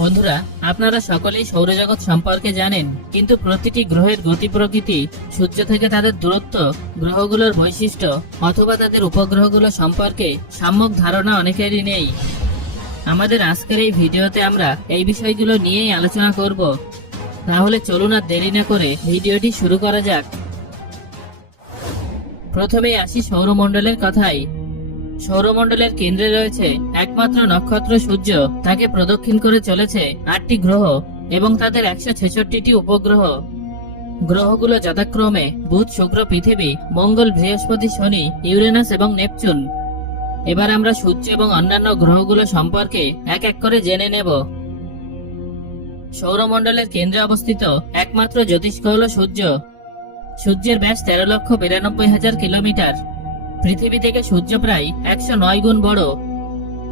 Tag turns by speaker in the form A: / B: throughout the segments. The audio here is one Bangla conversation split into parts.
A: বন্ধুরা, আপনারা সকলেই সৌরজগৎ সম্পর্কে জানেন, কিন্তু প্রতিটি গ্রহের গতি প্রকৃতি, সূর্য থেকে তাদের দূরত্ব, গ্রহগুলোর বৈশিষ্ট্য, অথবা তাদের উপগ্রহগুলো সম্পর্কে সাম্যক ধারণা অনেকেরই নেই। আমাদের আজকের এই ভিডিওতে আমরা এই বিষয়গুলো নিয়েই আলোচনা করব। তাহলে চলুন আর দেরি না করে ভিডিওটি শুরু করা যাক। প্রথমেই আসি সৌরমণ্ডলের কথাই। সৌরমণ্ডলের কেন্দ্রে রয়েছে একমাত্র নক্ষত্র সূর্য। তাকে প্রদক্ষিণ করে চলেছে আটটি গ্রহ এবং তাদের একশো ছেষট্টিটি উপগ্রহ। গ্রহগুলো যথাক্রমে বুধ, শুক্র, পৃথিবী, মঙ্গল, বৃহস্পতি, শনি, ইউরেনাস এবং নেপচুন। এবার আমরা সূর্য এবং অন্যান্য গ্রহগুলো সম্পর্কে এক এক করে জেনে নেব। সৌরমণ্ডলের কেন্দ্রে অবস্থিত একমাত্র জ্যোতিষ্ক হল সূর্য। সূর্যের ব্যাস তেরো লক্ষ বিরানব্বই হাজার কিলোমিটার। পৃথিবী থেকে সূর্য প্রায় একশো নয় গুণ বড়।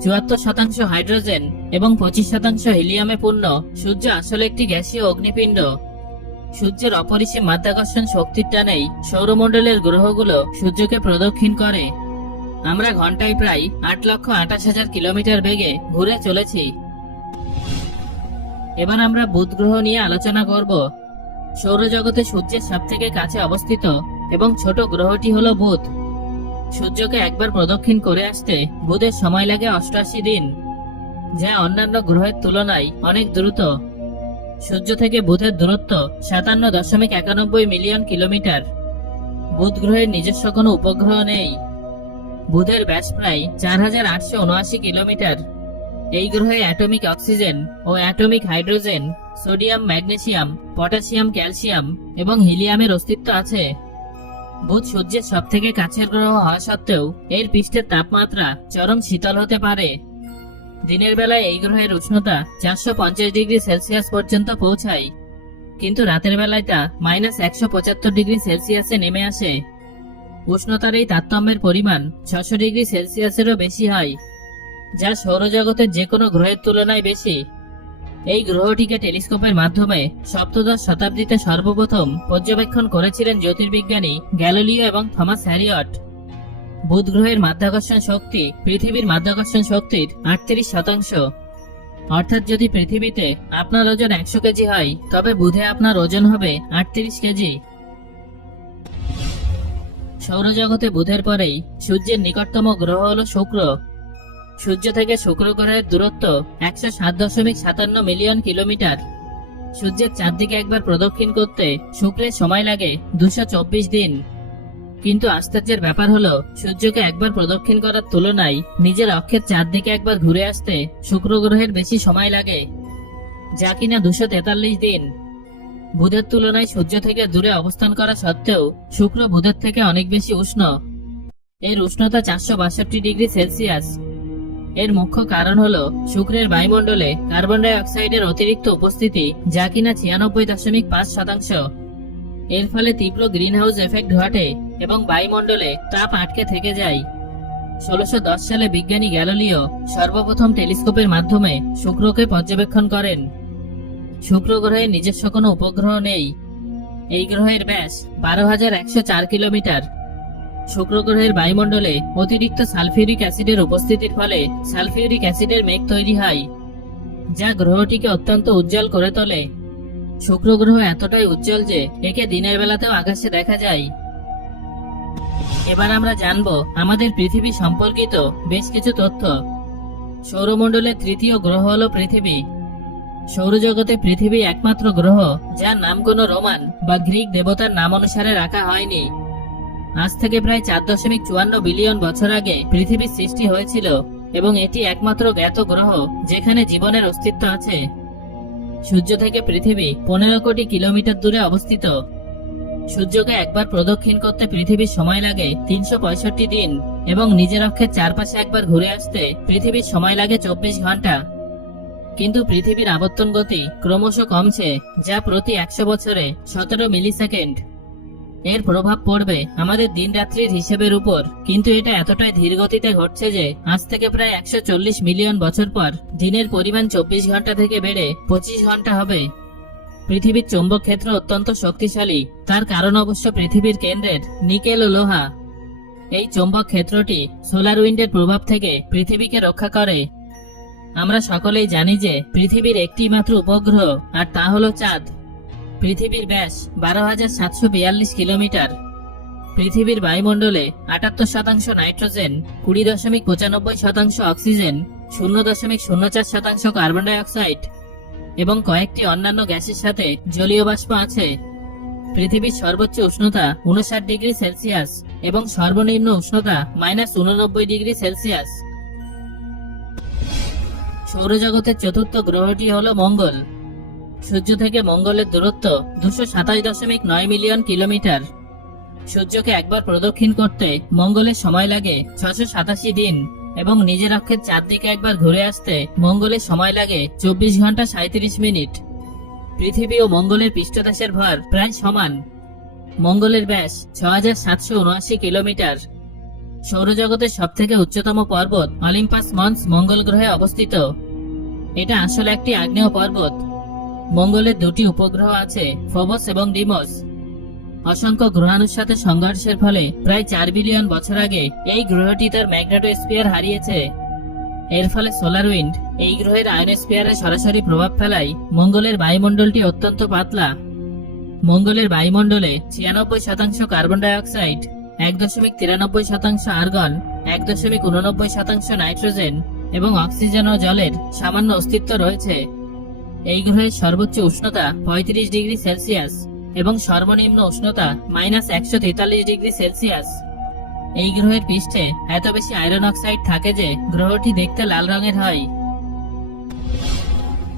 A: চুয়াত্তর শতাংশ হাইড্রোজেন এবং পঁচিশ শতাংশ হিলিয়ামে পূর্ণ। সূর্য আসলে একটি গ্যাসীয় অগ্নিপিণ্ড। সূর্যের অপরিসীম মাধ্যাকর্ষণ শক্তির টানেই সৌরমণ্ডলের গ্রহগুলো সূর্যকে প্রদক্ষিণ করে। আমরা ঘন্টায় প্রায় আট লক্ষ আঠাশ হাজার কিলোমিটার বেগে ঘুরে চলেছি। এবার আমরা বুধ গ্রহ নিয়ে আলোচনা করব। সৌরজগতে সূর্যের সবথেকে কাছে অবস্থিত এবং ছোট গ্রহটি হলো বুধ। সূর্যকে একবার প্রদক্ষিণ করে আসতে বুধের সময় লাগে অষ্টআশি দিন। যা অন্যান্য গ্রহের তুলনায় অনেক দ্রুত। সূর্য থেকে বুধের দূরত্ব সাতান্ন দশমিক একানব্বই মিলিয়ন কিলোমিটার। বুধ গ্রহের নিজস্ব কোনো উপগ্রহ নেই। বুধের ব্যাস প্রায় চার হাজার আটশো উনআশি কিলোমিটার। এই গ্রহে অ্যাটমিক অক্সিজেন ও atomic hydrogen, sodium, magnesium potassium calcium এবং হিলিয়ামের অস্তিত্ব আছে। বুধ সূর্যের সব থেকে কাছের গ্রহ হওয়া সত্ত্বেও এর পৃষ্ঠের তাপমাত্রা চরম শীতল হতে পারে। দিনের বেলায় এই গ্রহের উষ্ণতা চারশো পঞ্চাশ ডিগ্রি সেলসিয়াস পর্যন্ত পৌঁছায়, কিন্তু রাতের বেলায় তা মাইনাস একশো পঁচাত্তর ডিগ্রি সেলসিয়াসে নেমে আসে। উষ্ণতার এই তারতম্যের পরিমাণ ছশো ডিগ্রি সেলসিয়াসেরও বেশি হয়, যা সৌরজগতের যে কোনো গ্রহের তুলনায় বেশি। এই গ্রহটিকে টেলিস্কোপের মাধ্যমে সপ্তদশ শতাব্দীতে সর্বপ্রথম পর্যবেক্ষণ করেছিলেন জ্যোতির্বিজ্ঞানী গ্যালিলিও এবং থমাস হ্যারিয়ট। বুধ গ্রহের মাধ্যাকর্ষণ শক্তি পৃথিবীর মাধ্যাকর্ষণ শক্তির আটত্রিশ শতাংশ। অর্থাৎ যদি পৃথিবীতে আপনার ওজন একশো কেজি হয়, তবে বুধে আপনার ওজন হবে আটত্রিশ কেজি। সৌরজগতে বুধের পরেই সূর্যের নিকটতম গ্রহ হল শুক্র। সূর্য থেকে শুক্র গ্রহের দূরত্ব একশো সাত দশমিক সাতান্ন মিলিয়ন কিলোমিটার। সূর্যের চারদিকে একবার প্রদক্ষিণ করতে শুক্রের সময় লাগে দুশো চব্বিশ দিন। কিন্তু আশ্চর্যের ব্যাপার হলো, সূর্যকে একবার প্রদক্ষিণ করার তুলনায় নিজের অক্ষের চারদিকে একবার ঘুরে আসতে শুক্র গ্রহের বেশি সময় লাগে, যা কিনা দুশো তেতাল্লিশ দিন। বুধের তুলনায় সূর্য থেকে দূরে অবস্থান করা সত্ত্বেও শুক্র বুধের থেকে অনেক বেশি উষ্ণ। এর উষ্ণতা চারশো বাষট্টি ডিগ্রি সেলসিয়াস। এর মুখ্য কারণ হলো শুক্রের বায়ুমণ্ডলে কার্বন ডাই অক্সাইডের অতিরিক্ত উপস্থিতি, যা কিনা ছিয়ানব্বই দশমিক পাঁচ শতাংশ। এর ফলে তীব্র গ্রিনহাউস এফেক্ট ঘটে এবং বায়ুমণ্ডলে তাপ আটকে থেকে যায়। ষোলোশো সালে বিজ্ঞানী গ্যালোলিও সর্বপ্রথম টেলিস্কোপের মাধ্যমে শুক্রকে পর্যবেক্ষণ করেন। শুক্র গ্রহের নিজস্ব কোনো উপগ্রহ নেই। এই গ্রহের ব্যাস বারো হাজার একশো চার কিলোমিটার। শুক্র গ্রহের বায়ুমণ্ডলে অতিরিক্ত সালফিউরিক অ্যাসিডের উপস্থিতির ফলে সালফিউরিক অ্যাসিডের মেঘ তৈরি হয়, যা গ্রহটিকে অত্যন্ত উজ্জ্বল করে তোলে। শুক্র গ্রহ এতটাই উজ্জ্বল যে একে দিনের বেলাতেও আকাশে দেখা যায়। এবার আমরা জানব আমাদের পৃথিবী সম্পর্কিত বেশ কিছু তথ্য। সৌরমণ্ডলের তৃতীয় গ্রহ হল পৃথিবী। সৌরজগতে পৃথিবী একমাত্র গ্রহ, যার নাম কোনো রোমান বা গ্রিক দেবতার নাম অনুসারে রাখা হয়নি। আজ থেকে প্রায় চার দশমিক চুয়ান্ন বিলিয়ন বছর আগে পৃথিবীর সৃষ্টি হয়েছিল এবং এটি একমাত্র জ্ঞাত গ্রহ যেখানে জীবনের অস্তিত্ব আছে। সূর্য থেকে পৃথিবী পনেরো কোটি কিলোমিটার দূরে অবস্থিত। সূর্যকে একবার প্রদক্ষিণ করতে পৃথিবীর সময় লাগে তিনশো পঁয়ষট্টি দিন এবং নিজের অক্ষের চারপাশে একবার ঘুরে আসতে পৃথিবীর সময় লাগে চব্বিশ ঘণ্টা। কিন্তু পৃথিবীর আবর্তন গতি ক্রমশ কমছে, যা প্রতি একশো বছরে সতেরো মিলি সেকেন্ড এর প্রভাব পড়বে আমাদের দিন রাত্রির হিসেবের উপর। কিন্তু এটা এতটাই ধীর গতিতে ঘটছে যে, আজ থেকে প্রায় একশো চল্লিশ মিলিয়ন বছর পর দিনের পরিমাণ চব্বিশ ঘণ্টা থেকে বেড়ে পঁচিশ ঘণ্টা হবে। পৃথিবীর চৌম্বক ক্ষেত্র অত্যন্ত শক্তিশালী। তার কারণ অবশ্য পৃথিবীর কেন্দ্রের নিকেল ও লোহা। এই চৌম্বক ক্ষেত্রটি সোলার উইন্ডের প্রভাব থেকে পৃথিবীকে রক্ষা করে। আমরা সকলেই জানি যে, পৃথিবীর একটি মাত্র উপগ্রহ, আর তা হলো চাঁদ। পৃথিবীর ব্যাস বারো হাজার সাতশো বিয়াল্লিশ কিলোমিটার। পৃথিবীর বায়ুমণ্ডলে আটাত্তর শতাংশ নাইট্রোজেন, কুড়ি দশমিক পঁচানব্বই শতাংশ অক্সিজেন, শূন্য দশমিক শূন্য চার শতাংশ কার্বন ডাইঅক্সাইড এবং কয়েকটি অন্যান্য গ্যাসের সাথে জলীয় বাষ্প আছে। পৃথিবীর সর্বোচ্চ উষ্ণতা উনষাট ডিগ্রি সেলসিয়াস এবং সর্বনিম্ন উষ্ণতা মাইনাস উননব্বই ডিগ্রি সেলসিয়াস। সৌরজগতের চতুর্থ গ্রহটি হল মঙ্গল। সূর্য থেকে মঙ্গলের দূরত্ব দুশো সাতাশ দশমিক নয় মিলিয়ন কিলোমিটার। সূর্যকে একবার প্রদক্ষিণ করতে মঙ্গলের সময় লাগে ছশো সাতাশি দিন এবং নিজের অক্ষের চারদিকে একবার ঘুরে আসতে মঙ্গলের সময় লাগে চব্বিশ ঘণ্টা সাঁত্রিশ মিনিট। পৃথিবী ও মঙ্গলের পৃষ্ঠদেশের ভর প্রায় সমান। মঙ্গলের ব্যাস ছ হাজার সাতশো উনআশি কিলোমিটার। সৌরজগতের সবথেকে উচ্চতম পর্বত অলিম্পাস মন্স মঙ্গল গ্রহে অবস্থিত। এটা আসলে একটি আগ্নেয় পর্বত। মঙ্গলের দুটি উপগ্রহ আছে, ফোবস এবং ডিমোস। অসংখ্য গ্রহাণুর সাথে সংঘর্ষের ফলে প্রায় চার বিলিয়ন বছর আগে এই গ্রহটি তার ম্যাগনেটোস্ফিয়ার হারিয়েছে। এর ফলে সোলার উইন্ড, এই গ্রহের আয়নোস্ফিয়ারে সরাসরি প্রভাব ফেলায় মঙ্গলের বায়ুমণ্ডলটি অত্যন্ত পাতলা। মঙ্গলের বায়ুমণ্ডলে ছিয়ানব্বই শতাংশ কার্বন ডাই অক্সাইড এক দশমিক তিরানব্বই শতাংশ আর্গন, এক দশমিক উননব্বই শতাংশ নাইট্রোজেন এবং অক্সিজেন ও জলের সামান্য অস্তিত্ব রয়েছে। এই গ্রহের সর্বোচ্চ উষ্ণতা পঁয়ত্রিশ ডিগ্রি সেলসিয়াস এবং সর্বনিম্ন উষ্ণতা মাইনাস একশো তেতাল্লিশ ডিগ্রি সেলসিয়াস। এই গ্রহের পৃষ্ঠে এত বেশি আয়রন অক্সাইড থাকে যে গ্রহটি দেখতে লাল রঙের হয়।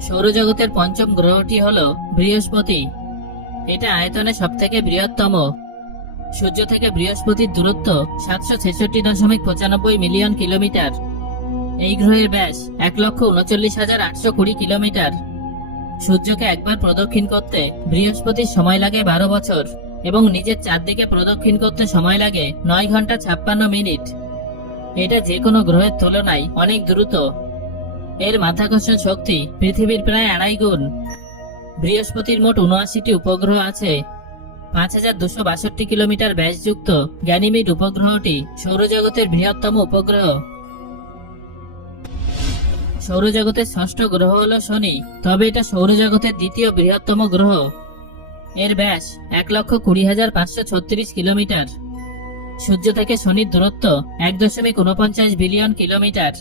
A: সৌরজগতের পঞ্চম গ্রহটি হল বৃহস্পতি। এটা আয়তনে সবথেকে বৃহত্তম। সূর্য থেকে বৃহস্পতির দূরত্ব সাতশো ছেষট্টি দশমিক পঁচানব্বই মিলিয়ন কিলোমিটার। এই গ্রহের ব্যাস এক লক্ষ উনচল্লিশ হাজার আটশো কুড়ি কিলোমিটার। সূর্যকে একবার প্রদক্ষিণ করতে বৃহস্পতির সময় লাগে বারো বছর এবং নিজের চারদিকে প্রদক্ষিণ করতে সময় লাগে নয় ঘণ্টা ছাপ্পান্ন মিনিট। এটা যে কোনো গ্রহের তুলনায় অনেক দ্রুত। এর মাধ্যাকর্ষণ শক্তি পৃথিবীর প্রায় আড়াই গুণ। বৃহস্পতির মোট উনআশিটি উপগ্রহ আছে। পাঁচ হাজার দুশো বাষট্টি কিলোমিটার ব্যাসযুক্ত গ্যানিমিড উপগ্রহটি সৌরজগতের বৃহত্তম উপগ্রহ। সৌরজগতের ষষ্ঠ গ্রহ হল শনি, তবে এটা সৌরজগতের দ্বিতীয় বৃহত্তম গ্রহ। এর ব্যাস এক লক্ষ কুড়ি হাজার পাঁচশো ছত্রিশ কিলোমিটার। সূর্য থেকে শনির দূরত্ব এক দশমিক উনপঞ্চাশ বিলিয়ন কিলোমিটার।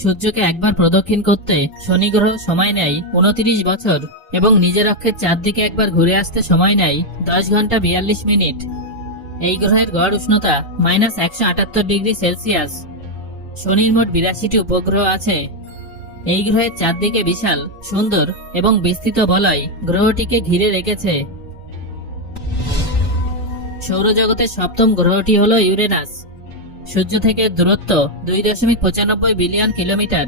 A: সূর্যকে একবার প্রদক্ষিণ করতে শনি গ্রহ সময় নেয় উনত্রিশ বছর এবং নিজের অক্ষের চারদিকে একবার ঘুরে আসতে সময় নেয় দশ ঘণ্টা বিয়াল্লিশ মিনিট। এই গ্রহের গড় উষ্ণতা মাইনাস একশো আটাত্তর ডিগ্রি সেলসিয়াস। শনির মোট বিরাশিটি উপগ্রহ আছে। এই গ্রহের চারদিকে বিশাল, সুন্দর এবং বিস্তৃত বলয় গ্রহটিকে ঘিরে রেখেছে। সৌরজগতের সপ্তম গ্রহটি হল ইউরেনাস। সূর্য থেকে দূরত্ব দুই দশমিক পঁচানব্বই বিলিয়ন কিলোমিটার।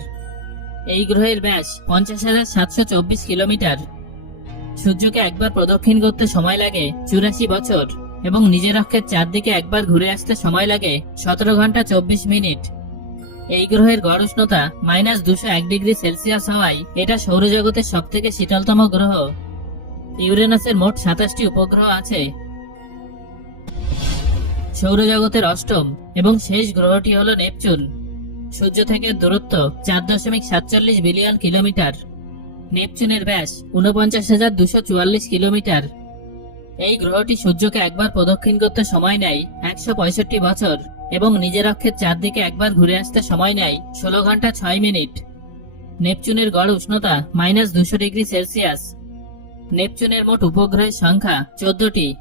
A: এই গ্রহের ব্যাস পঞ্চাশ হাজার সাতশো চব্বিশ কিলোমিটার। সূর্যকে একবার প্রদক্ষিণ করতে সময় লাগে চুরাশি বছর এবং নিজের অক্ষের চারদিকে একবার ঘুরে আসতে সময় লাগে সতেরো ঘণ্টা চব্বিশ মিনিট। এই গ্রহের গড় উষ্ণতা মাইনাস দুশো এক ডিগ্রি সেলসিয়াস হওয়ায় এটা সৌরজগতের সব থেকে শীতলতম গ্রহ। ইউরেনাসের মোট সাতাশটি উপগ্রহ আছে। সৌরজগতের অষ্টম এবং শেষ গ্রহটি হল নেপচুন। সূর্য থেকে দূরত্ব চার দশমিক সাতচল্লিশ বিলিয়ন কিলোমিটার। নেপচুনের ব্যাস উনপঞ্চাশ হাজার দুশো চুয়াল্লিশ কিলোমিটার। এই গ্রহটি সূর্যকে একবার প্রদক্ষিণ করতে সময় নেয় একশো পঁয়ষট্টি বছর। এবং নিজের অক্ষের চারদিকে একবার ঘুরে আসতে সময় নেয় ষোলো ঘণ্টা ছয় মিনিট। নেপচুনের গড় উষ্ণতা মাইনাস দুশো ডিগ্রি সেলসিয়াস। নেপচুনের মোট উপগ্রহের সংখ্যা চোদ্দটি।